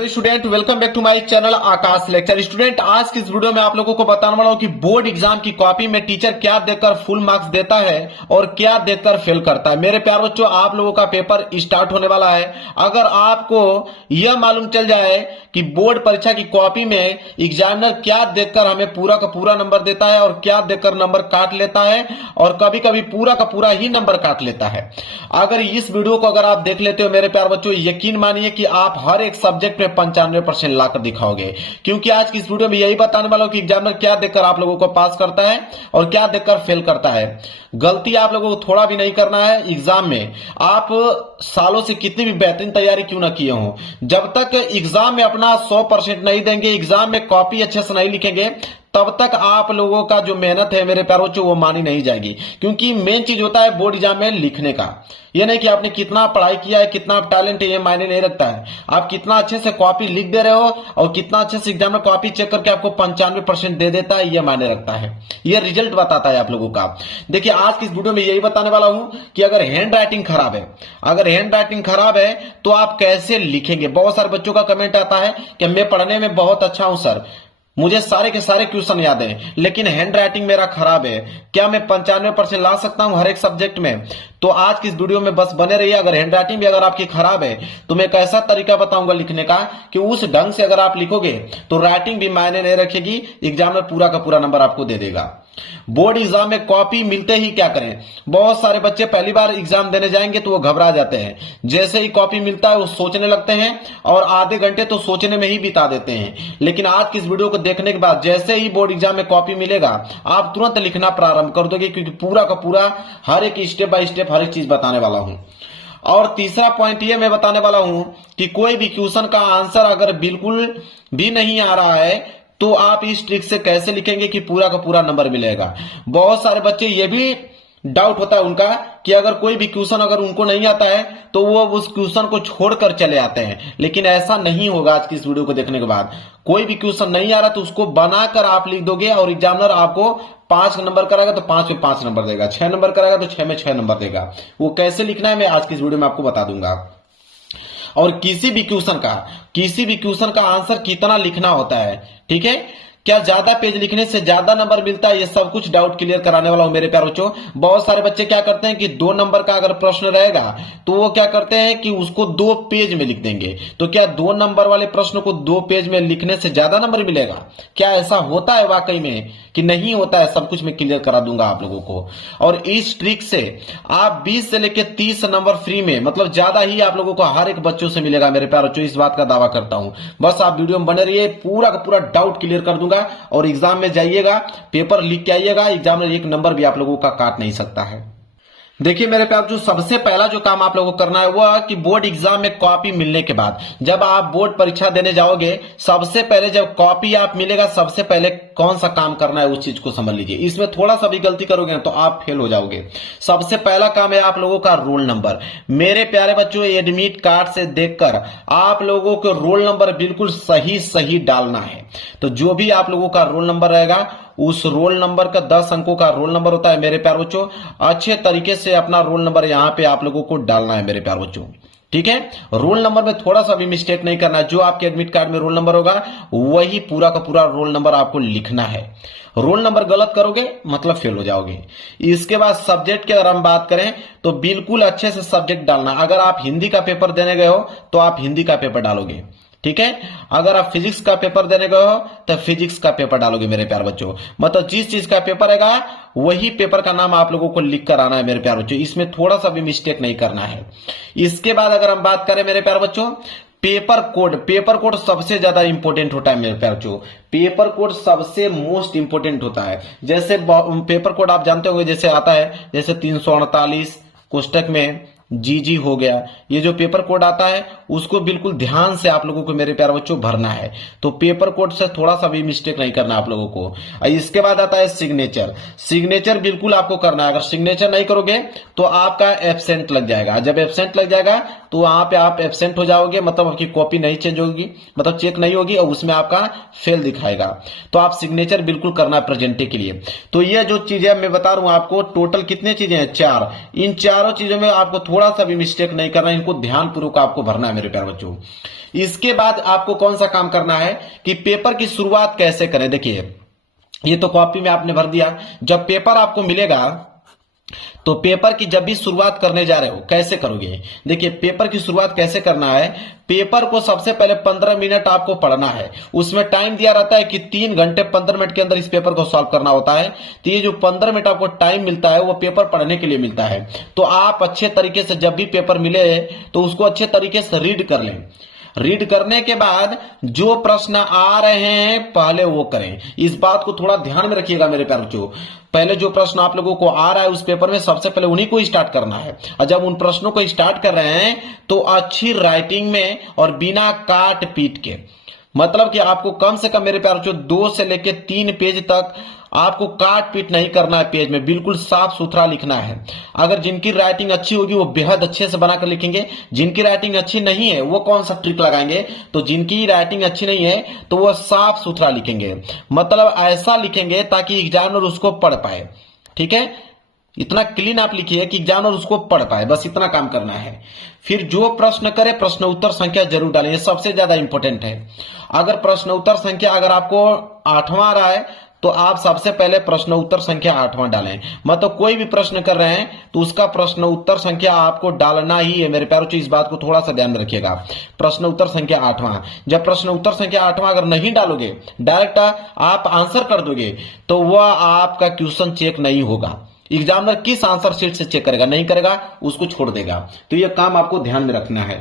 Student welcome back to my channel Aakash lecture. Student आज की इस वीडियो में आप लोगों को बताने वाला हूं कि बोर्ड एग्जाम की कॉपी में टीचर क्या देकर फुल मार्क्स देता है और क्या देकर फेल करता है। मेरे प्यार बच्चों, आप लोगों का पेपर स्टार्ट होने वाला है। अगर आपको यह मालूम चल जाए कि बोर्ड परीक्षा की कॉपी में एग्जामिनर क्या देकर हमें पूरा का पूरा नंबर देता है और क्या देकर नंबर काट लेता है और कभी कभी पूरा का पूरा ही नंबर काट लेता है, अगर इस वीडियो को अगर आप देख लेते हो मेरे प्यार बच्चों, यकीन मानिए कि आप हर एक सब्जेक्ट में 95% लाकर दिखाओगे। क्योंकि आज की इस वीडियो में यही बताने वाला हूं कि एग्जामिनर क्या देखकर आप लोगों को पास करता है और क्या देखकर फेल करता है। गलती आप लोगों को थोड़ा भी नहीं करना है। एग्जाम में आप सालों से कितनी भी बेहतरीन तैयारी क्यों ना किए हो, जब तक एग्जाम में अपना 100% नहीं देंगे, एग्जाम में कॉपी अच्छे से नहीं लिखेंगे, तब तक आप लोगों का जो मेहनत है मेरे प्यारों वो मानी नहीं जाएगी। क्योंकि मेन चीज होता है बोर्ड एग्जाम में लिखने का। यह नहीं कि आपने कितना पढ़ाई किया है, कितना टैलेंट है, ये मायने नहीं रखता है। आप कितना अच्छे से कॉपी लिख दे रहे हो और कितना अच्छे से एग्जाम में कॉपी चेक करके आपको 95% दे देता है, यह मायने रखता है। यह रिजल्ट बताता है आप लोगों का। देखिए आज की इस वीडियो में यही बताने वाला हूं कि अगर हैंड राइटिंग खराब है तो आप कैसे लिखेंगे। बहुत सारे बच्चों का कमेंट आता है कि मैं पढ़ने में बहुत अच्छा हूं सर, मुझे सारे के सारे क्वेश्चन याद हैं, लेकिन हैंड राइटिंग मेरा खराब है, क्या मैं 95% ला सकता हूं हर एक सब्जेक्ट में? तो आज की इस वीडियो में बस बने रहिए। अगर हैंड राइटिंग भी अगर आपकी खराब है तो मैं एक ऐसा तरीका बताऊंगा लिखने का कि उस ढंग से अगर आप लिखोगे तो राइटिंग भी मायने नहीं रखेगी, एग्जाम में पूरा का पूरा नंबर आपको दे देगा। बोर्ड एग्जाम में कॉपी मिलते ही क्या करें? बहुत सारे बच्चे पहली बार एग्जाम देने जाएंगे तो वो घबरा जाते हैं। जैसे ही कॉपी मिलता है वो सोचने लगते हैं और आधे घंटे तो सोचने में ही बिता देते हैं। लेकिन आज की इस वीडियो को देखने के बाद जैसे ही बोर्ड एग्जाम में कॉपी मिलेगा आप तुरंत लिखना प्रारंभ कर दोगे, क्योंकि पूरा का पूरा हर एक स्टेप बाय स्टेप हर एक चीज बताने वाला हूं। और तीसरा पॉइंट ये मैं बताने वाला हूं कि कोई भी क्वेश्चन का आंसर अगर बिल्कुल भी नहीं आ रहा है तो आप इस ट्रिक से कैसे लिखेंगे कि पूरा का पूरा नंबर मिलेगा। बहुत सारे बच्चे ये भी डाउट होता है उनका कि अगर कोई भी क्वेश्चन अगर उनको नहीं आता है तो वो उस क्वेश्चन को छोड़कर चले आते हैं, लेकिन ऐसा नहीं होगा। आज की इस वीडियो को देखने के बाद कोई भी क्वेश्चन नहीं आ रहा तो उसको बनाकर आप लिख दोगे और एग्जामिनर आपको 5 नंबर कराएगा तो 5 में 5 नंबर देगा, 6 नंबर कराएगा तो 6 में 6 नंबर देगा। वो कैसे लिखना है मैं आज की इस वीडियो में आपको बता दूंगा। और किसी भी क्वेश्चन का आंसर कितना लिखना होता है, ठीक है, क्या ज्यादा पेज लिखने से ज्यादा नंबर मिलता है, ये सब कुछ डाउट क्लियर कराने वाला हूं मेरे प्यारे बच्चों। बहुत सारे बच्चे क्या करते हैं कि 2 नंबर का अगर प्रश्न रहेगा तो वो क्या करते हैं कि उसको 2 पेज में लिख देंगे। तो क्या 2 नंबर वाले प्रश्न को 2 पेज में लिखने से ज्यादा नंबर मिलेगा? क्या ऐसा होता है वाकई में कि नहीं होता है? सब कुछ मैं क्लियर करा दूंगा आप लोगों को। और इस ट्रिक से आप 20 से लेकर 30 नंबर फ्री में, मतलब ज्यादा ही आप लोगों को हर एक बच्चों से मिलेगा मेरे प्यारे बच्चों, इस बात का दावा करता हूं। बस आप वीडियो में बने रहिए, पूरा का पूरा डाउट क्लियर कर दूंगा और एग्जाम में जाइएगा, पेपर लिख के आइएगा। एग्जाम में 1 नंबर भी आप लोगों का काट नहीं सकता है। देखिए मेरे प्यार जो सबसे पहला जो काम आप लोगों को करना है वो है कि बोर्ड एग्जाम में कॉपी मिलने के बाद जब आप बोर्ड परीक्षा देने जाओगे, सबसे पहले जब कॉपी आप मिलेगा सबसे पहले कौन सा काम करना है उस चीज को समझ लीजिए। इसमें थोड़ा सा भी गलती करोगे ना तो आप फेल हो जाओगे। सबसे पहला काम है आप लोगों का रोल नंबर। मेरे प्यारे बच्चों, एडमिट कार्ड से देखकर आप लोगों को रोल नंबर बिल्कुल सही डालना है। तो जो भी आप लोगों का रोल नंबर रहेगा उस रोल नंबर का 10 अंकों का रोल नंबर होता है मेरे प्यारे बच्चों। अच्छे तरीके से अपना रोल नंबर यहां पे आप लोगों को डालना है मेरे प्यारे बच्चों, ठीक है। रोल नंबर में थोड़ा सा भी मिस्टेक नहीं करना है। जो आपके एडमिट कार्ड में रोल नंबर होगा वही पूरा का पूरा रोल नंबर आपको लिखना है। रोल नंबर गलत करोगे मतलब फेल हो जाओगे। इसके बाद सब्जेक्ट की अगर हम बात करें तो बिल्कुल अच्छे से सब्जेक्ट डालना। अगर आप हिंदी का पेपर देने गए हो तो आप हिंदी का पेपर डालोगे, ठीक है। अगर आप फिजिक्स का पेपर देने गए हो तो फिजिक्स का पेपर डालोगे मेरे प्यारे बच्चों। मतलब जिस चीज का पेपर रहेगा वही पेपर का नाम आप लोगों को लिख कर आना है मेरे प्यारे बच्चों। इसमें थोड़ा सा भी मिस्टेक नहीं करना है। इसके बाद अगर हम बात करें मेरे प्यारे बच्चों पेपर कोड सबसे ज्यादा इंपॉर्टेंट होता है मेरे प्यारे बच्चों। पेपर कोड सबसे मोस्ट इंपॉर्टेंट होता है। जैसे पेपर कोड आप जानते होंगे, जैसे आता है जैसे 348 कोष्टक में जी हो गया। ये जो पेपर कोड आता है उसको बिल्कुल ध्यान से आप लोगों को मेरे प्यारे बच्चों भरना है। तो पेपर कोड से थोड़ा सा भी मिस्टेक नहीं करना आप लोगों को। इसके बाद आता है सिग्नेचर बिल्कुल आपको करना है। अगर सिग्नेचर नहीं करोगे तो आपका एब्सेंट लग जाएगा। जब एब्सेंट लग जाएगा तो वहां पे आप एब्सेंट हो जाओगे, मतलब आपकी कॉपी नहीं चेंज होगी, मतलब चेक नहीं होगी और उसमें आपका फेल दिखाएगा। तो आप सिग्नेचर बिल्कुल करना है प्रेजेंटे के लिए। तो ये जो चीजें मैं बता रहा हूं आपको, टोटल कितनी चीजें हैं? 4। इन चारों चीजों में आपको थोड़ा सा भी मिस्टेक नहीं करना, इनको ध्यानपूर्वक आपको भरना है मेरे प्यारे बच्चों। इसके बाद आपको कौन सा काम करना है कि पेपर की शुरुआत कैसे करें। देखिए ये तो कॉपी में आपने भर दिया, जब पेपर आपको मिलेगा तो पेपर की जब भी शुरुआत करने जा रहे हो कैसे करोगे। देखिए पेपर की शुरुआत कैसे करना है, पेपर को सबसे पहले 15 मिनट आपको पढ़ना है। उसमें टाइम दिया रहता है कि 3 घंटे 15 मिनट के अंदर इस पेपर को सॉल्व करना होता है। तो ये जो 15 मिनट आपको टाइम मिलता है वो पेपर पढ़ने के लिए मिलता है। तो आप अच्छे तरीके से जब भी पेपर मिले तो उसको अच्छे तरीके से रीड कर लें। रीड करने के बाद जो प्रश्न आ रहे हैं पहले वो करें। इस बात को थोड़ा ध्यान में रखिएगा मेरे प्यारे बच्चों। पहले जो प्रश्न आप लोगों को आ रहा है उस पेपर में सबसे पहले उन्हीं को स्टार्ट करना है। और जब उन प्रश्नों को स्टार्ट कर रहे हैं तो अच्छी राइटिंग में और बिना काट पीट के, मतलब कि आपको कम से कम मेरे प्यारे बच्चों 2 से लेकर 3 पेज तक आपको काट पीट नहीं करना है। पेज में बिल्कुल साफ सुथरा लिखना है। अगर जिनकी राइटिंग अच्छी होगी वो बेहद अच्छे से बनाकर लिखेंगे, जिनकी राइटिंग अच्छी नहीं है वो कौन सा ट्रिक लगाएंगे, तो जिनकी राइटिंग अच्छी नहीं है तो वो साफ सुथरा लिखेंगे, मतलब ऐसा लिखेंगे ताकि एग्जामिनर उसको पढ़ पाए। ठीक है, इतना क्लीन आप लिखिए कि एग्जामिनर उसको पढ़ पाए, बस इतना काम करना है। फिर जो प्रश्न करे प्रश्न उत्तर संख्या जरूर डालें, ये सबसे ज्यादा इंपॉर्टेंट है। अगर प्रश्न उत्तर संख्या अगर आपको 8वां आ रहा है तो आप सबसे पहले प्रश्न उत्तर संख्या 8वां डालें। मतलब कोई भी प्रश्न कर रहे हैं तो उसका प्रश्न उत्तर संख्या आपको डालना ही है मेरे प्यारों। इस बात को थोड़ा सा ध्यान में रखिएगा। प्रश्न उत्तर संख्या 8वां, जब प्रश्न उत्तर संख्या 8वां अगर नहीं डालोगे, डायरेक्ट आप आंसर कर दोगे तो वह आपका क्वेश्चन चेक नहीं होगा। एग्जामिनर किस आंसर शीट से चेक करेगा, नहीं करेगा, उसको छोड़ देगा। तो यह काम आपको ध्यान में रखना है।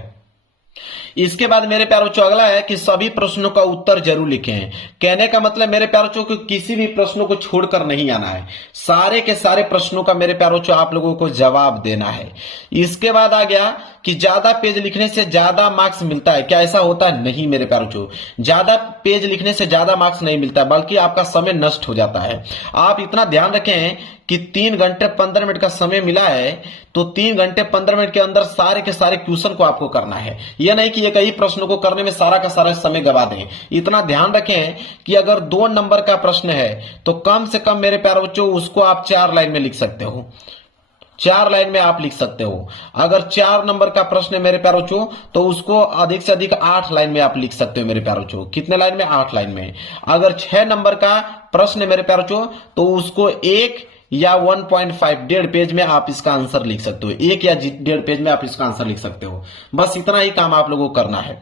इसके बाद मेरे प्यारे बच्चों अगला है कि सभी प्रश्नों का उत्तर जरूर लिखें। कहने का मतलब मेरे प्यारे बच्चों को किसी भी प्रश्नों को छोड़कर नहीं आना है, सारे के सारे प्रश्नों का मेरे प्यारे बच्चों आप लोगों को जवाब देना है। इसके बाद आ गया कि ज्यादा पेज लिखने से ज्यादा मार्क्स मिलता है। क्या ऐसा होता है? नहीं मेरे प्यारे बच्चों, ज्यादा पेज लिखने से ज्यादा मार्क्स नहीं मिलता है, बल्कि आपका समय नष्ट हो जाता है। आप इतना ध्यान रखें कि 3 घंटे 15 मिनट का समय मिला है तो 3 घंटे 15 मिनट के अंदर सारे के सारे क्वेश्चन को आपको करना है। यह नहीं कि एक ही प्रश्न को करने में सारा का सारा समय गवा दें। इतना ध्यान रखें कि अगर 2 नंबर का प्रश्न है तो कम से कम मेरे प्यारे बच्चों उसको आप 4 लाइन में लिख सकते हो। 4 लाइन में आप लिख सकते हो। अगर 4 नंबर का प्रश्न है मेरे प्यारे बच्चों तो उसको अधिक से अधिक 8 लाइन में आप लिख सकते हो मेरे प्यारे बच्चों। कितने लाइन में? 8 लाइन में। अगर 6 नंबर का प्रश्न है मेरे प्यारे बच्चों तो उसको 1 या 1.5 1.5 पेज में आप इसका आंसर लिख सकते हो। 1 या 1.5 पेज में आप इसका आंसर लिख सकते हो। बस इतना ही काम आप लोगों को करना है।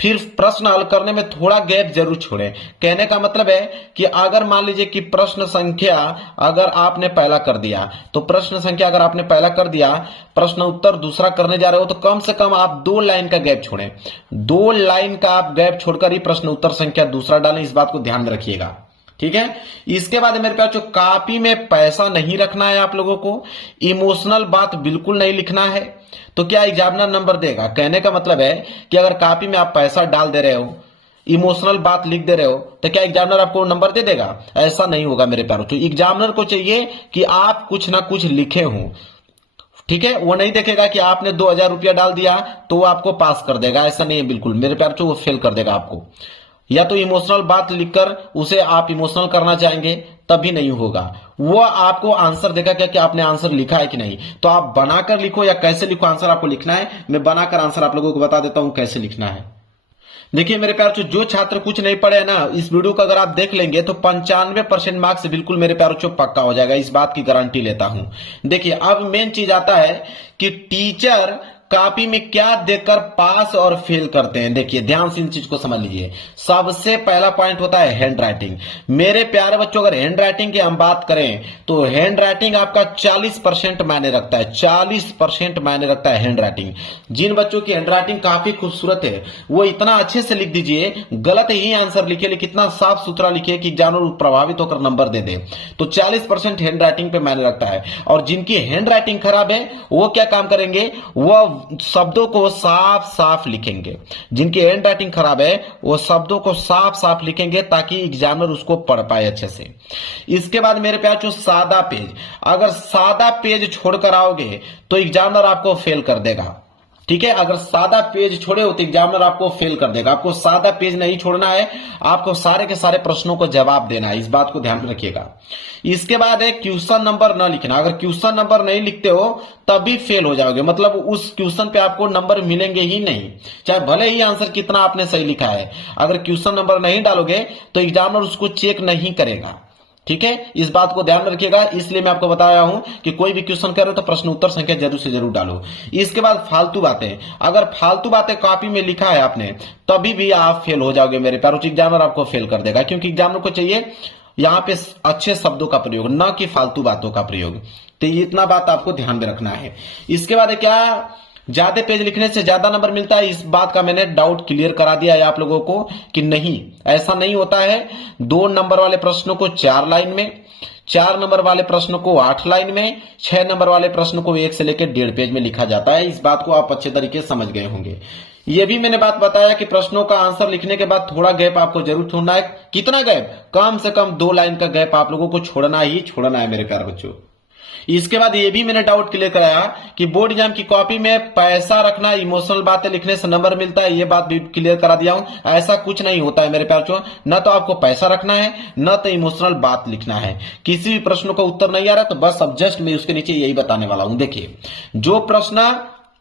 फिर प्रश्न हल करने में थोड़ा गैप जरूर छोड़ें। कहने का मतलब है कि अगर मान लीजिए कि प्रश्न संख्या अगर आपने पहला कर दिया तो प्रश्न संख्या अगर आपने पहला कर दिया, प्रश्न उत्तर दूसरा करने जा रहे हो तो कम से कम आप 2 लाइन का गैप छोड़ें। 2 लाइन का आप गैप छोड़कर ही प्रश्न उत्तर संख्या दूसरा डालें। इस बात को ध्यान में रखिएगा। ठीक है, इसके बाद मेरे पास जो कॉपी में पैसा नहीं रखना है आप लोगों को, इमोशनल बात बिल्कुल नहीं लिखना है। तो क्या एग्जामिनर नंबर देगा? कहने का मतलब है कि अगर कॉपी में आप पैसा डाल दे रहे हो, इमोशनल बात लिख दे रहे हो, तो क्या एग्जामिनर आपको नंबर दे देगा? ऐसा नहीं होगा मेरे प्यारों। तो एग्जामिनर को चाहिए कि आप कुछ ना कुछ लिखे हो। ठीक है, वो नहीं देखेगा कि आपने 2000 रुपया डाल दिया तो वो आपको पास कर देगा। ऐसा नहीं है बिल्कुल मेरे प्यारों, वो फेल कर देगा आपको। या तो इमोशनल बात लिखकर उसे आप इमोशनल करना चाहेंगे तभी नहीं होगा। वो आपको आंसर देगा क्या कि आपने आंसर लिखा है कि नहीं। तो आप बनाकर लिखो या कैसे लिखो, आंसर आपको लिखना है। मैं बनाकर आंसर आप लोगों को बता देता हूं कैसे लिखना है। देखिए मेरे प्यारे जो छात्र कुछ नहीं पढ़े ना, इस वीडियो को अगर आप देख लेंगे तो 95% मार्क्स बिल्कुल मेरे प्यारे पक्का हो जाएगा। इस बात की गारंटी लेता हूं। देखिए अब मेन चीज आता है कि टीचर कॉपी में क्या देखकर पास और फेल करते हैं। देखिए ध्यान से इन चीज को समझ लीजिए। सबसे पहला पॉइंट होता है हैंड राइटिंग। मेरे प्यारे बच्चों अगर हैंड राइटिंग की हम बात करें तो हैंड राइटिंग आपका 40% मायने रखता है। 40% मायने रखता है हैंड राइटिंग। जिन बच्चों की हैंड राइटिंग काफी खूबसूरत है वो इतना अच्छे से लिख दीजिए, गलत ही आंसर लिखिए लेकिन इतना साफ सुथरा लिखिए कि एग्जामिनर प्रभावित होकर नंबर दे दे। तो 40% हैंड राइटिंग पे मायने रखता है। और जिनकी हैंड राइटिंग खराब है वो क्या काम करेंगे, वो शब्दों को साफ साफ लिखेंगे। जिनकी हैंड राइटिंग खराब है वो शब्दों को साफ साफ लिखेंगे ताकि एग्जामिनर उसको पढ़ पाए अच्छे से। इसके बाद मेरे प्यारे जो सादा पेज, अगर सादा पेज छोड़कर आओगे तो एग्जामिनर आपको फेल कर देगा। ठीक है। अगर सादा पेज छोड़े हो तो एग्जामिनर आपको फेल कर देगा। आपको सादा पेज नहीं छोड़ना है, आपको सारे के सारे प्रश्नों को जवाब देना है, इस बात को ध्यान में रखिएगा। इसके बाद है क्वेश्चन नंबर न लिखना। अगर क्वेश्चन नंबर नहीं लिखते हो तभी फेल हो जाओगे, मतलब उस क्वेश्चन पे आपको नंबर मिलेंगे ही नहीं, चाहे भले ही आंसर कितना आपने सही लिखा है। अगर क्वेश्चन नंबर नहीं डालोगे तो एग्जामिनर उसको चेक नहीं करेगा, ठीक है। इस बात को ध्यान रखिएगा, इसलिए मैं आपको बताया हूं कि कोई भी क्वेश्चन कर रहे हो तो प्रश्न उत्तर संख्या जरूर से जरूर डालो। इसके बाद फालतू बातें, अगर फालतू बातें कॉपी में लिखा है आपने तभी भी आप फेल हो जाओगे मेरे प्यारे। एग्जामिनर आपको फेल कर देगा, क्योंकि एग्जामिनर को चाहिए यहां पे अच्छे शब्दों का प्रयोग, न कि फालतू बातों का प्रयोग। तो इतना बात आपको ध्यान में रखना है। इसके बाद क्या, ज्यादा पेज लिखने से ज्यादा नंबर मिलता है, इस बात का मैंने डाउट क्लियर करा दिया है आप लोगों को कि नहीं, ऐसा नहीं होता है। 2 नंबर वाले प्रश्नों को 4 लाइन में, 4 नंबर वाले प्रश्नों को 8 लाइन में, 6 नंबर वाले प्रश्नों को 1 से लेकर 1.5 पेज में लिखा जाता है। इस बात को आप अच्छे तरीके से समझ गए होंगे। ये भी मैंने बात बताया कि प्रश्नों का आंसर लिखने के बाद थोड़ा गैप आपको जरूर छोड़ना है। कितना गैप? कम से कम 2 लाइन का गैप आप लोगों को छोड़ना ही छोड़ना है मेरे प्यारे बच्चों। इसके बाद ये भी मैंने डाउट क्लियर कराया कि बोर्ड एग्जाम की कॉपी में पैसा रखना, इमोशनल बातें लिखने से नंबर मिलता है, ये बात भी क्लियर करा दिया हूं। ऐसा कुछ नहीं होता है मेरे प्यारे बच्चों, न तो आपको पैसा रखना है, न तो इमोशनल बात लिखना है। किसी भी प्रश्न का उत्तर नहीं आ रहा तो बस अब जस्ट मैं उसके नीचे यही बताने वाला हूं। देखिए, जो प्रश्न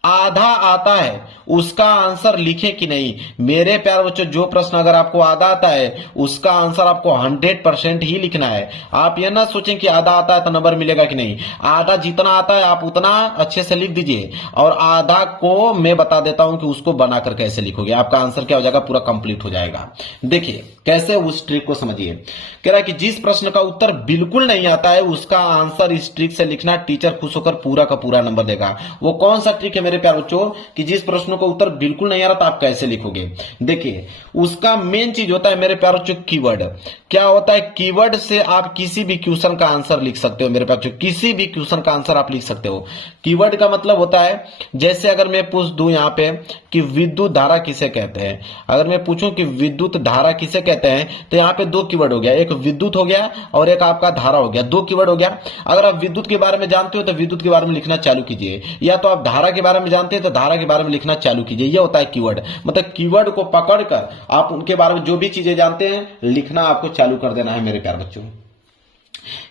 आधा आता है उसका आंसर लिखे कि नहीं। मेरे प्यारे बच्चों, जो प्रश्न अगर आपको आधा आता है उसका आंसर आपको 100% ही लिखना है। आप यह ना सोचें कि आधा आता है तो नंबर मिलेगा कि नहीं। आधा जितना आता है आप उतना अच्छे से लिख दीजिए, और आधा को मैं बता देता हूं कि उसको बनाकर कैसे लिखोगे, आपका आंसर क्या हो जाएगा, पूरा कंप्लीट हो जाएगा। देखिए कैसे, उस ट्रिक को समझिए। कह रहा है कि जिस प्रश्न का उत्तर बिल्कुल नहीं आता है उसका आंसर इस ट्रिक से लिखना, टीचर खुश होकर पूरा का पूरा नंबर देगा। वो कौन सा ट्रिक है मेरे प्यारे बच्चों, कि जिस प्रश्नों का उत्तर बिल्कुल नहीं आ रहा तो आप कैसे लिखोगे। देखिए, उसका मेन चीज होता है मेरे प्यारे बच्चों कीवर्ड। क्या होता है, कीवर्ड से आप किसी भी क्वेश्चन का आंसर लिख सकते हो मेरे प्यारे बच्चों, किसी भी क्वेश्चन का आंसर आप लिख सकते हो। कीवर्ड का मतलब होता है, जैसे अगर मैं पूछ दूं यहां पे कि विद्युत धारा किसे कहते हैं, अगर मैं पूछूं कि विद्युत धारा किसे कहते हैं तो यहां पे 2 कीवर्ड हो गया, एक विद्युत हो गया और एक आपका धारा हो गया, 2 कीवर्ड हो गया। अगर आप विद्युत के बारे में जानते हो तो विद्युत के बारे में लिखना चालू कीजिए, या तो आप धारा के बारे में जानते हैं तो धारा के बारे में लिखना चालू कीजिए। यह होता है कीवर्ड, मतलब कीवर्ड को पकड़कर आप उनके बारे में जो भी चीजें जानते हैं लिखना आपको चालू कर देना है मेरे प्यारे बच्चों।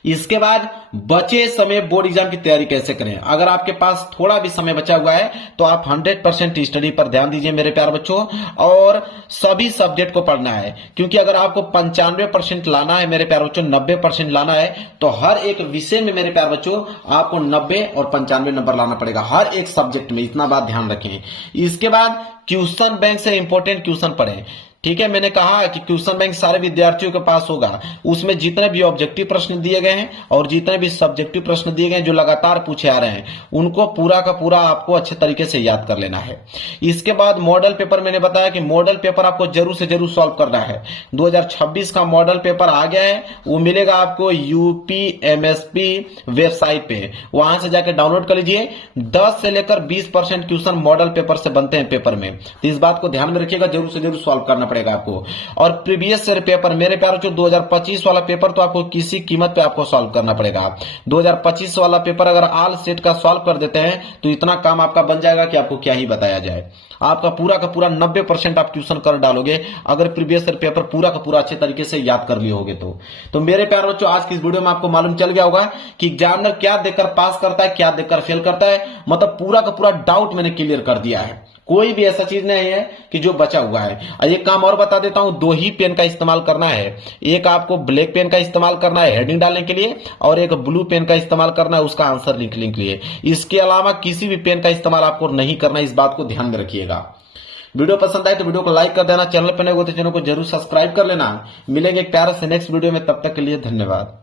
इसके बाद बचे समय बोर्ड एग्जाम की तैयारी कैसे करें। अगर आपके पास थोड़ा भी समय बचा हुआ है तो आप 100% स्टडी पर ध्यान दीजिए मेरे प्यारे बच्चों, और सभी सब्जेक्ट को पढ़ना है, क्योंकि अगर आपको 95% लाना है मेरे प्यारे बच्चों, 90% लाना है तो हर एक विषय में मेरे प्यारे बच्चों आपको 90 और 95 नंबर लाना पड़ेगा हर एक सब्जेक्ट में, इतना बात ध्यान रखें। इसके बाद क्वेश्चन बैंक से इंपॉर्टेंट क्वेश्चन पढ़ें। ठीक है, मैंने कहा कि क्वेश्चन बैंक सारे विद्यार्थियों के पास होगा, उसमें जितने भी ऑब्जेक्टिव प्रश्न दिए गए हैं और जितने भी सब्जेक्टिव प्रश्न दिए गए हैं जो लगातार पूछे आ रहे हैं उनको पूरा का पूरा आपको अच्छे तरीके से याद कर लेना है। इसके बाद मॉडल पेपर, मैंने बताया कि मॉडल पेपर आपको जरूर से जरूर सॉल्व करना है। 2026 का मॉडल पेपर आ गया है, वो मिलेगा आपको यूपीएमएसपी वेबसाइट पे, वहां से जाकर डाउनलोड कर लीजिए। 10 से लेकर 20% क्वेश्चन मॉडल पेपर से बनते हैं पेपर में, तो इस बात को ध्यान में रखिएगा, जरूर से जरूर सॉल्व करना पड़ेगा आपको। और प्रीवियस ईयर पेपर मेरे प्यारे बच्चों 2025 वाला पेपर तो आपको किसी कीमत पे आपको सॉल्व करना पड़ेगा। 2025 वाला पेपर अगर ऑल सेट का सॉल्व कर देते हैं तो इतना काम आपका बन जाएगा कि आपको क्या ही बताया जाए। आपका पूरा का पूरा 90% आप ट्यूशन कर डालोगे अगर प्रीवियस ईयर पेपर पूरा का पूरा अच्छे तरीके से याद कर लिए होगे तो मेरे प्यारे बच्चों आज की इस वीडियो में आपको मालूम चल गया होगा कि एग्जामिनर क्या देखकर पास करता है, क्या देखकर फेल करता है। मतलब पूरा का पूरा डाउट मैंने क्लियर कर दिया है, कोई भी ऐसा चीज नहीं है कि जो बचा हुआ है। एक काम और बता देता हूं, 2 ही पेन का इस्तेमाल करना है, एक आपको ब्लैक पेन का इस्तेमाल करना है हेडिंग डालने के लिए और एक ब्लू पेन का इस्तेमाल करना है उसका आंसर लिखने के लिए। इसके अलावा किसी भी पेन का इस्तेमाल आपको नहीं करना, इस बात को ध्यान में रखिएगा। वीडियो पसंद आए तो वीडियो को लाइक कर देना, चैनल पर नए हो तो चैनल को जरूर सब्सक्राइब कर लेना। मिलेंगे एक प्यारे से नेक्स्ट वीडियो में, तब तक के लिए धन्यवाद।